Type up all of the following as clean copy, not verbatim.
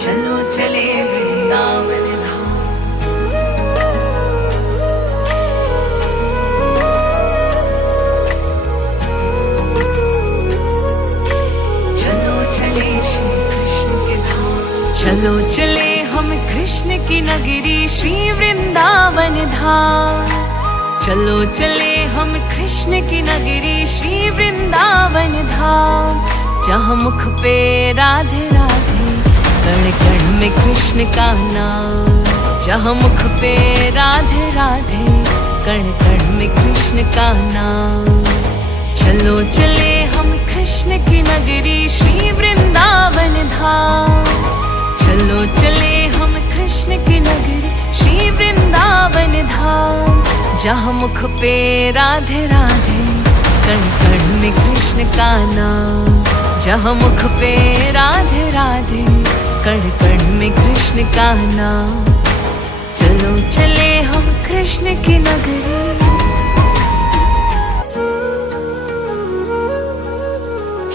चलो चले वृंदावन धाम। चलो चले श्री कृष्ण के धाम। चलो चले हम कृष्ण की नगरी श्री वृंदावन धाम। चलो चले हम कृष्ण की नगरी श्री वृंदावन धाम। जहाँ मुख पे राधे राधे, कण कण में कृष्ण का नाम। जहाँ मुख पे राधे राधे, कण कण में कृष्ण का नाम। चलो चले हम कृष्ण की नगरी श्री वृंदावन धाम। चलो चले हम कृष्ण की नगरी श्री वृंदावन धाम। जहाँ मुख पे राधे राधे, कण कण में कृष्ण का नाम। जहाँ मुख पे राधे राधे, कण कण में कृष्ण का नाम। चलो चले हम कृष्ण की नगरी।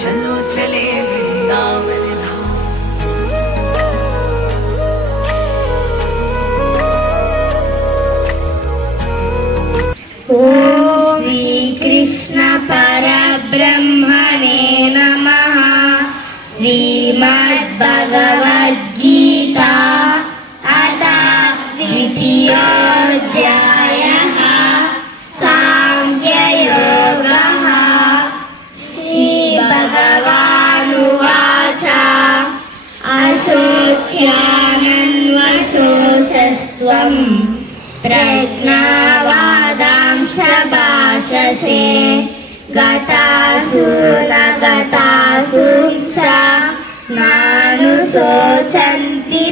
चलो चले वृंदावन धाम। ओम श्री कृष्ण परब्रह्मणे नमः। श्रीमद्भगवद्गीता अथ द्वितीयोऽध्यायः सांख्ययोगः। श्रीभगवानुवाच अशोच्यानन्वशोषस्त्वं प्रज्ञावादांश भाषसे गतासु न गतासूंश्च नानुशोचन्ति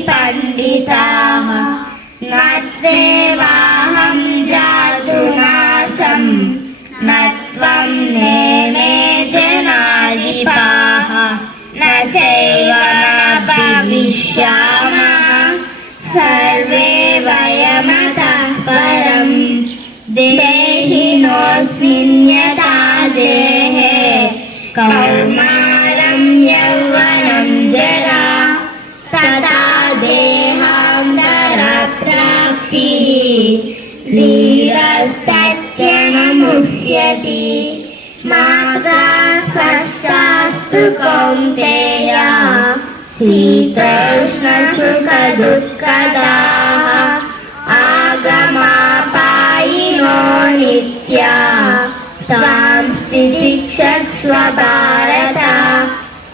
पंडिताः। न त्वेवाहं जातुनासं न त्वं नेमे जनाधिपाः। न चैव न भविष्यामः सर्वे वयमतः परम्। देहिनोऽस्मिन् यथा देहे कौमारं यौवनं जरा, तथा देहान्तरप्राप्तिः धीरस्तच्चनमुह्यति। मात्रा स्पष्टास्तु कौन्तेय शीतोष्णसुखदुःखदाः। आगमापायिनो नित्या तां स्थितिक्षस्व भारत।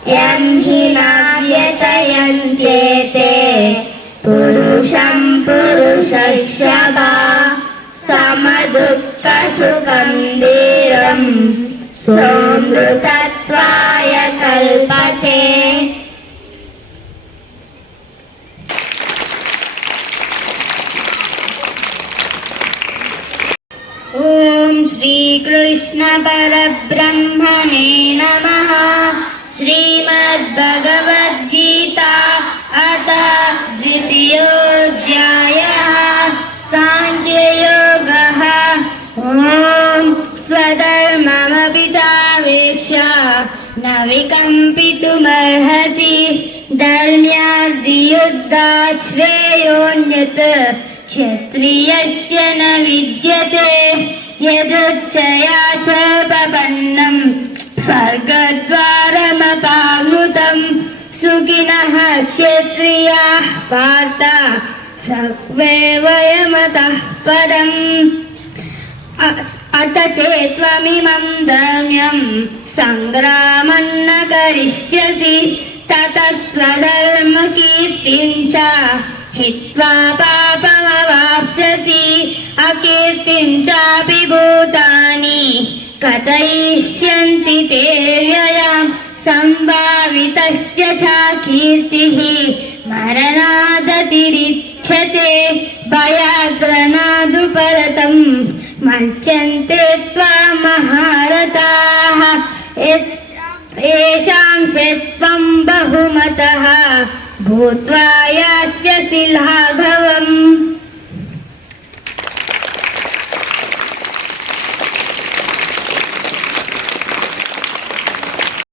यं हि न व्यतयन्त्येते पुरुषं पुरुषर्षभ। समदुःखसुखं धीरं सोऽमृतत्वाय कल्पते। ओम श्री कृष्ण परब्रह्मणे नमः। श्रीमद्भगवद्गीता अथ द्वितीयोऽध्यायः सांख्ययोगः। ओम स्वधर्ममपि चावेक्ष्य न विकम्पितुमर्हसि। धर्म्याद्धियुद्धात् श्रेयोऽन्यत् क्षत्रियस्य न विद्यते। यदुच्चया च प्रपन्नं स्वर्गद्वारमपावृतं। सुखिनः क्षत्रियाः पार्थ सर्वे वयमतः परम्। अथ चेत्त्वमिमं धर्म्यं सङ्ग्रामं न करिष्यसि। ततः स्वधर्मकीर्तिं च हित्वा पापमवाप्स्यसि। अकीर्तिं चापि भूतानि कथयिष्यन्ति ते व्ययम्। सम्भावितस्य च कीर्तिः मरणादतिरिच्यते। भयाद्रणादु परतं मच्यन्ते त्वां महारथाः। येषां च त्वं बहुमतः भूत्वा यास्यसि लाघवम्।